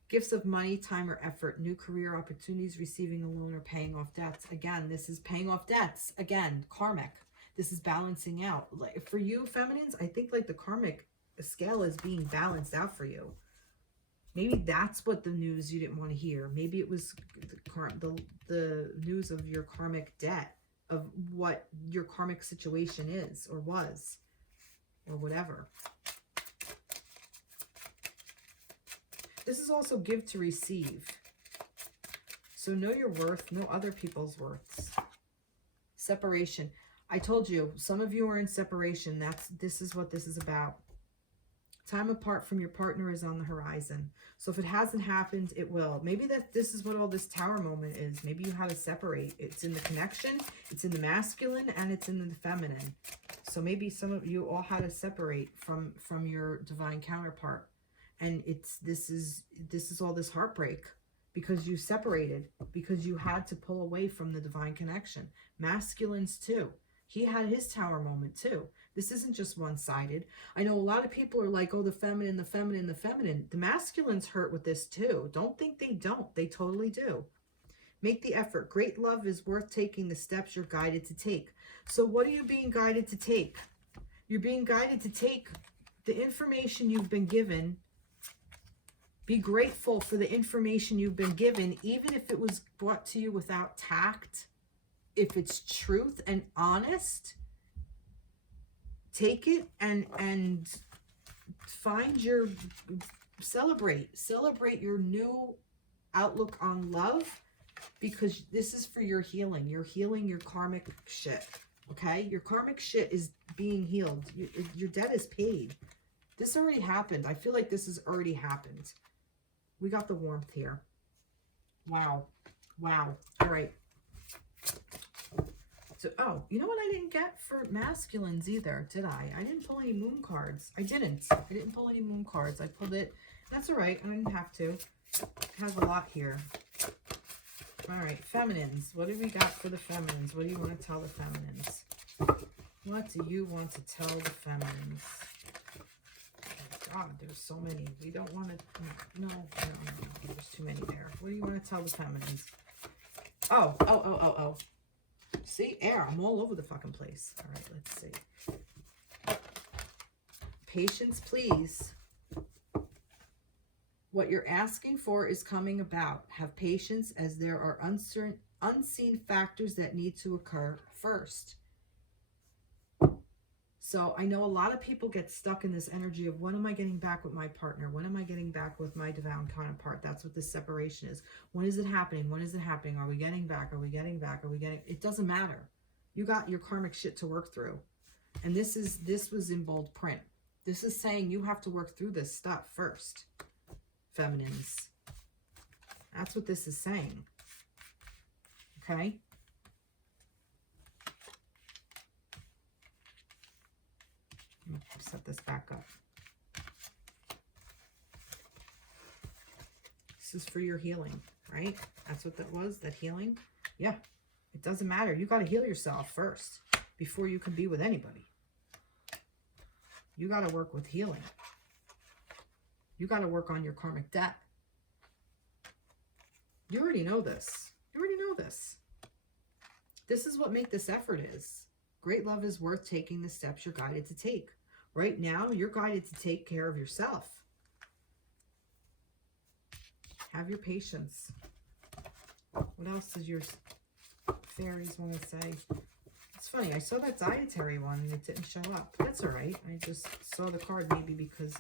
Gifts of money, time, or effort, new career opportunities, receiving a loan, or paying off debts. Again, this is paying off debts. Again, karmic. This is balancing out. Like for you, feminines, I think like the karmic scale is being balanced out for you. Maybe that's what the news you didn't want to hear. Maybe it was the news of your karmic debt, of what your karmic situation is or was or whatever. This is also give to receive. So know your worth, know other people's worths. Separation. I told you, some of you are in separation. This is what this is about. Time apart from your partner is on the horizon. So if it hasn't happened, it will. Maybe this is what all this tower moment is. Maybe you had to separate. It's in the connection, it's in the masculine, and it's in the feminine. So maybe some of you all had to separate from your divine counterpart. And this is all this heartbreak because you separated, because you had to pull away from the divine connection. Masculines too. He had his tower moment too. This isn't just one-sided. I know a lot of people are like, oh, the feminine, the feminine, the feminine. The masculines hurt with this too. Don't think they don't. They totally do. Make the effort. Great love is worth taking the steps you're guided to take. So what are you being guided to take? You're being guided to take the information you've been given. Be grateful for the information you've been given, even if it was brought to you without tact. If it's truth and honest, take it and find your, celebrate your new outlook on love, because this is for your healing. You're healing your karmic shit, okay? Your karmic shit is being healed. Your debt is paid. This already happened. I feel like this has already happened. We got the warmth here. Wow. Wow. All right. So, oh, you know what I didn't get for masculines either, did I? I didn't pull any moon cards. I didn't pull any moon cards. I pulled it. That's all right. I didn't have to. It has a lot here. All right. Feminines. What do we got for the feminines? What do you want to tell the feminines? What do you want to tell the feminines? God, there's so many. We don't want to... No. There's too many there. What do you want to tell the feminines? Oh. See, air. I'm all over the fucking place. All right, let's see. Patience, please. What you're asking for is coming about. Have patience, as there are unseen factors that need to occur first. So I know a lot of people get stuck in this energy of, when am I getting back with my partner? When am I getting back with my divine counterpart? That's what this separation is. When is it happening? When is it happening? Are we getting back? Are we getting back? Are we getting... It doesn't matter. You got your karmic shit to work through. And this was in bold print. This is saying you have to work through this stuff first, feminines. That's what this is saying. Okay? Set this back up. This is for your healing, right? That's what that was, that healing. Yeah, it doesn't matter. You got to heal yourself first before you can be with anybody. You got to work with healing. You got to work on your karmic debt. You already know this. You already know this. This is what make this effort is. Great love is worth taking the steps you're guided to take. Right now, you're guided to take care of yourself. Have your patience. What else does your fairies want to say? It's funny, I saw that dietary one and it didn't show up. That's all right. I just saw the card maybe because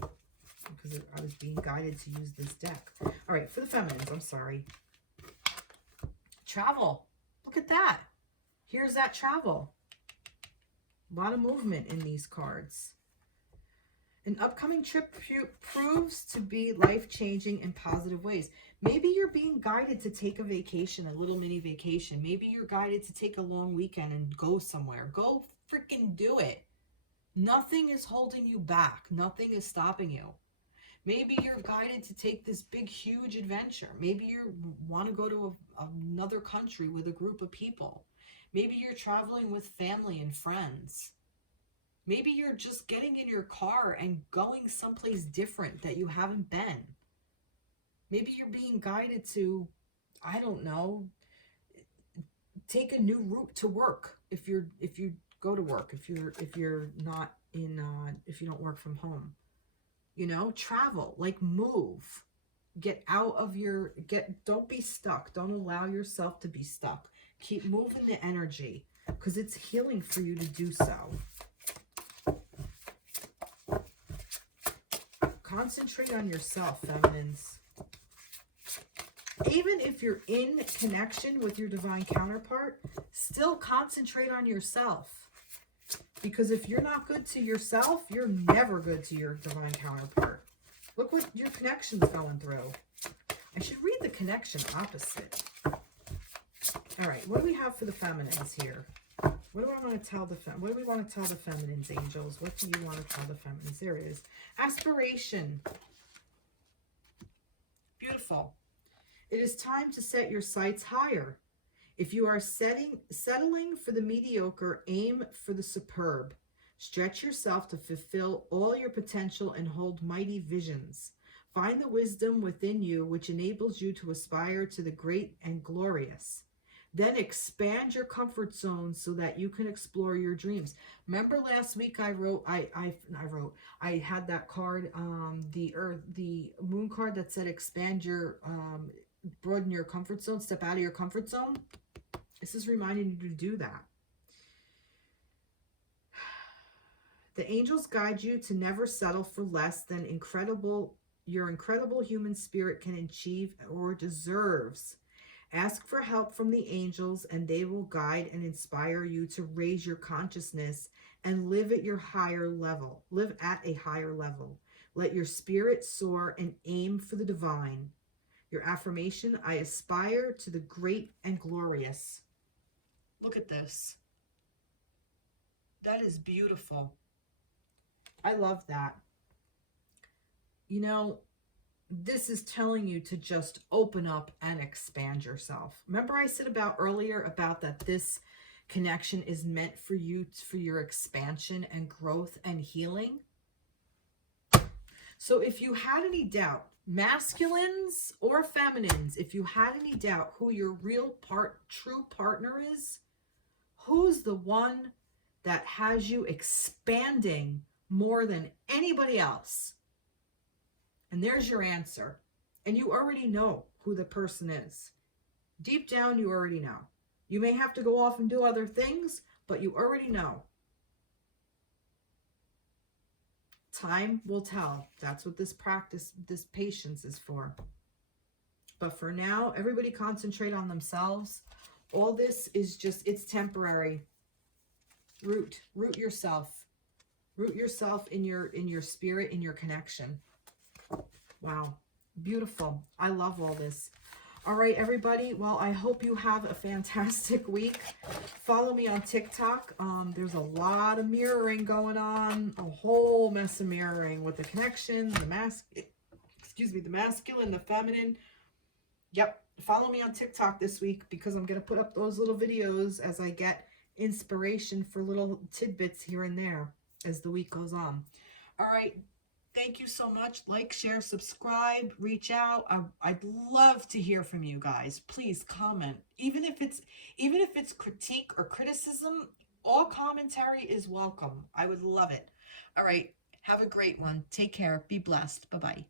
I was being guided to use this deck. All right, for the feminines, I'm sorry. Travel. Look at that. Here's that travel. A lot of movement in these cards. An upcoming trip proves to be life-changing in positive ways. Maybe you're being guided to take a vacation, a little mini vacation. Maybe you're guided to take a long weekend and go somewhere. Go freaking do it. Nothing is holding you back. Nothing is stopping you. Maybe you're guided to take this big, huge adventure. Maybe you want to go to another country with a group of people. Maybe you're traveling with family and friends. Maybe you're just getting in your car and going someplace different that you haven't been. Maybe you're being guided to, I don't know, take a new route to work. If you go to work, if you're not in, if you don't work from home, you know, travel, like move, get out of your, don't be stuck. Don't allow yourself to be stuck. Keep moving the energy because it's healing for you to do so. Concentrate on yourself, feminines. Even if you're in connection with your divine counterpart, still concentrate on yourself. Because if you're not good to yourself, you're never good to your divine counterpart. Look what your connection's going through. I should read the connection opposite. All right, what do we have for the feminines here? What do I want to tell what do we want to tell the feminines, angels? What do you want to tell the feminines? There it is. Aspiration. Beautiful. It is time to set your sights higher. If you are settling for the mediocre, aim for the superb. Stretch yourself to fulfill all your potential and hold mighty visions. Find the wisdom within you which enables you to aspire to the great and glorious. Then expand your comfort zone so that you can explore your dreams. Remember last week I had that card, the moon card that said expand your, broaden your comfort zone, step out of your comfort zone. This is reminding you to do that. The angels guide you to never settle for less than your incredible human spirit can achieve or deserves. Ask for help from the angels and they will guide and inspire you to raise your consciousness and live at a higher level. Let your spirit soar and aim for the divine. Your affirmation, I aspire to the great and glorious. Look at this. That is beautiful. I love that. You know, this is telling you to just open up and expand yourself. Remember I said earlier about that this connection is meant for you, for your expansion and growth and healing? So if you had any doubt, masculines or feminines, if you had any doubt who your true partner is, who's the one that has you expanding more than anybody else? And there's your answer. And you already know who the person is. Deep down, you already know. You may have to go off and do other things, but you already know. Time will tell. That's what this practice, this patience is for. But for now, everybody concentrate on themselves. All this is just, it's temporary. Root yourself. Root yourself in your spirit, in your connection. Wow. Beautiful. I love all this. All right, everybody. Well, I hope you have a fantastic week. Follow me on TikTok. There's a lot of mirroring going on. A whole mess of mirroring with the connection, the mask. excuse me, the masculine, the feminine. Yep. Follow me on TikTok this week because I'm going to put up those little videos as I get inspiration for little tidbits here and there as the week goes on. All right. Thank you so much. Like, share, subscribe, reach out. I'd love to hear from you guys. Please comment. Even if it's critique or criticism, all commentary is welcome. I would love it. All right. Have a great one. Take care. Be blessed. Bye-bye.